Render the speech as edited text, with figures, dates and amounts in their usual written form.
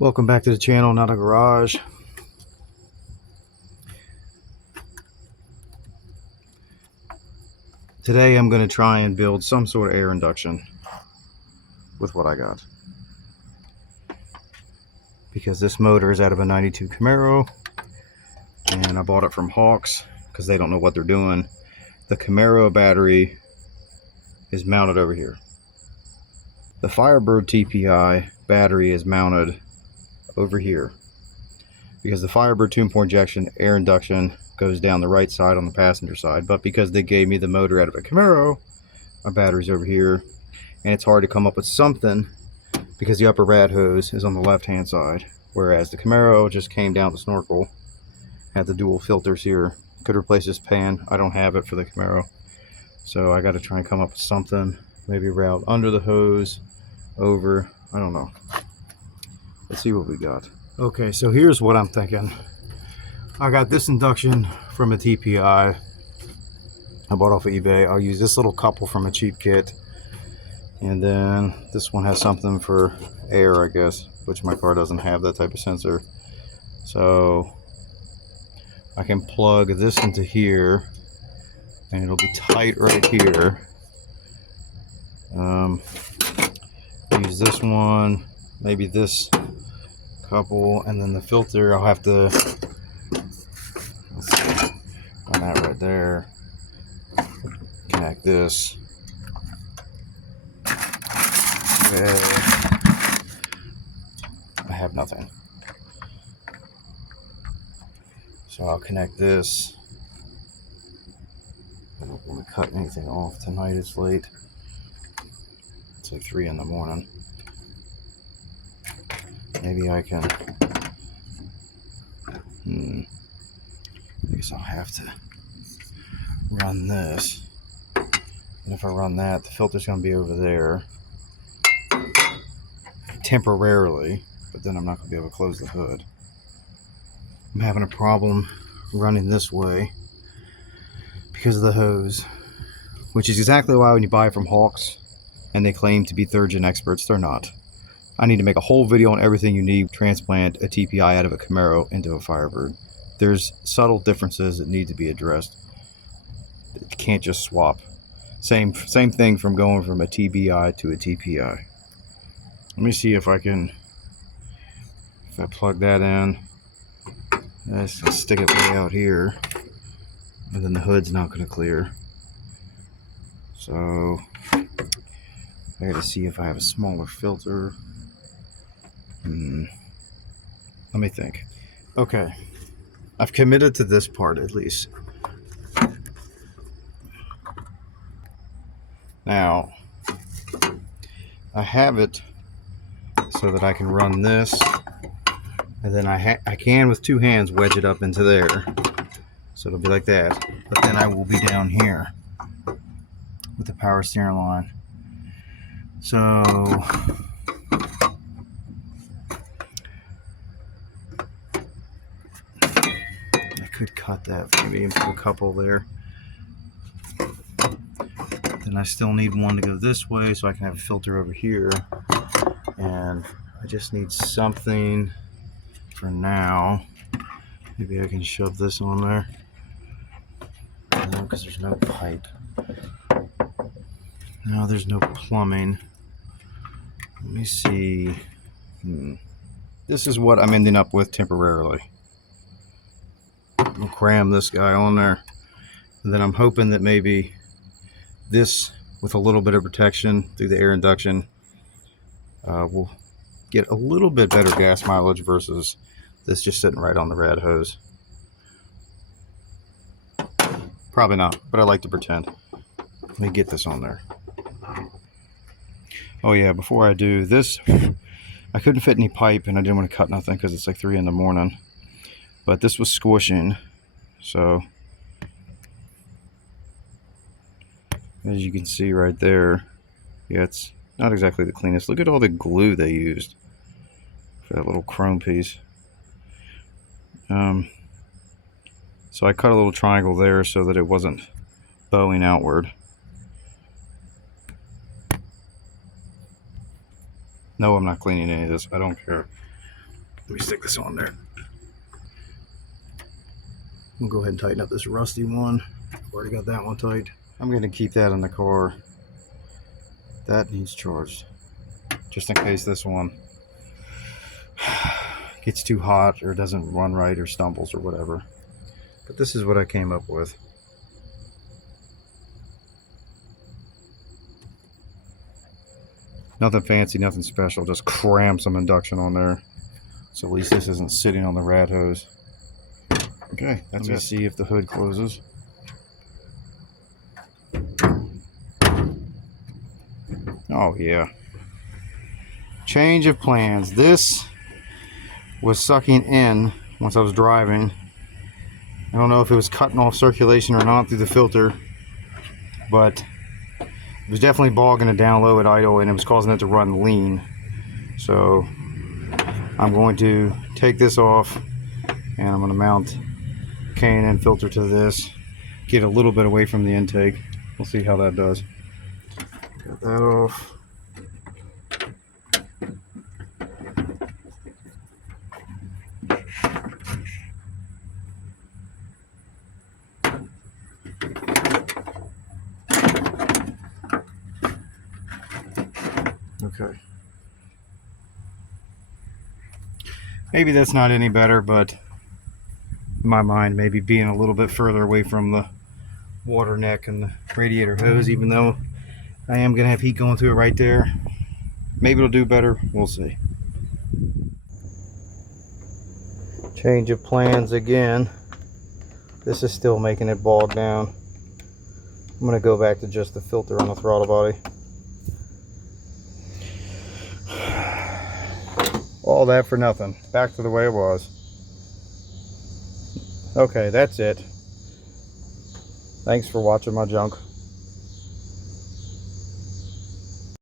Welcome back to the channel, not a garage. Today I'm going to try and build some sort of air induction with what I got. Because this motor is out of a 92 Camaro and I bought it from Hawks because they don't know what they're doing. The Camaro battery is mounted over here. The Firebird TPI battery is mounted over here because the Firebird 2-point injection air induction goes down the right side on the passenger side, but because they gave me the motor out of a Camaro, my battery's over here, and it's hard to come up with something because the upper rad hose is on the left hand side, whereas the Camaro just came down the snorkel, had the dual filters here. Could replace this pan. I don't have it for the Camaro, so I got to try and come up with something, maybe route under the hose, over, I don't know. Let's see what we got. Okay, so here's what I'm thinking. I got this induction from a TPI I bought off of eBay. I'll use this little couple from a cheap kit, and then this one has something for air, I guess, which my car doesn't have that type of sensor. So I can plug this into here and it'll be tight right here. Use this one, maybe this couple, and then the filter I'll have to, let's see, on that right there, connect this. Okay. I have nothing, so I'll connect this. I don't want to cut anything off tonight, it's late. It's like 3 in the morning. Maybe I can, I guess I'll have to run this. And if I run that, the filter's going to be over there temporarily, but then I'm not going to be able to close the hood. I'm having a problem running this way because of the hose, which is exactly why when you buy from Hawks and they claim to be third-gen experts, they're not. I need to make a whole video on everything you need to transplant a TPI out of a Camaro into a Firebird. There's subtle differences that need to be addressed. You can't just swap. Same thing from going from a TBI to a TPI. Let me see if I can, if I plug that in, let's stick it way out here, and then the hood's not going to clear. So I gotta see if I have a smaller filter. Let me think. Okay, I've committed to this part at least. Now, I have it so that I can run this, and then I can with 2 hands wedge it up into there. So it'll be like that. But then I will be down here with the power steering line. So I could cut that maybe and put a couple there. Then I still need one to go this way so I can have a filter over here. And I just need something for now. Maybe I can shove this on there. No, because there's no pipe. No, there's no plumbing. Let me see. This is what I'm ending up with temporarily. I'll cram this guy on there. And then I'm hoping that maybe this, with a little bit of protection through the air induction, will get a little bit better gas mileage versus this just sitting right on the rad hose. Probably not, but I like to pretend. Let me get this on there. Oh yeah, before I do this, I couldn't fit any pipe and I didn't want to cut nothing because it's like 3 in the morning. But this was squishing, so as you can see right there, yeah, it's not exactly the cleanest. Look at all the glue they used for that little chrome piece. So I cut a little triangle there so that it wasn't bowing outward. No, I'm not cleaning any of this. I don't care. Let me stick this on there. We'll go ahead and tighten up this rusty one. I've already got that one tight. I'm going to keep that in the car. That needs charged, just in case this one gets too hot or doesn't run right or stumbles or whatever. But this is what I came up with. Nothing fancy, nothing special, just cram some induction on there. So at least this isn't sitting on the rad hose. Okay, that's it. See if the hood closes. Oh yeah. Change of plans. This was sucking in once I was driving. I don't know if it was cutting off circulation or not through the filter, but it was definitely bogging it down low at idle, and it was causing it to run lean. So I'm going to take this off, and I'm going to mount K&N filter to this, get a little bit away from the intake. We'll see how that does. Got that off. Okay. Maybe that's not any better, but in my mind, maybe being a little bit further away from the water neck and the radiator hose, even though I am going to have heat going through it right there. Maybe it'll do better. We'll see. Change of plans again. This is still making it bog down. I'm going to go back to just the filter on the throttle body. All that for nothing. Back to the way it was. Okay, that's it. Thanks for watching my junk.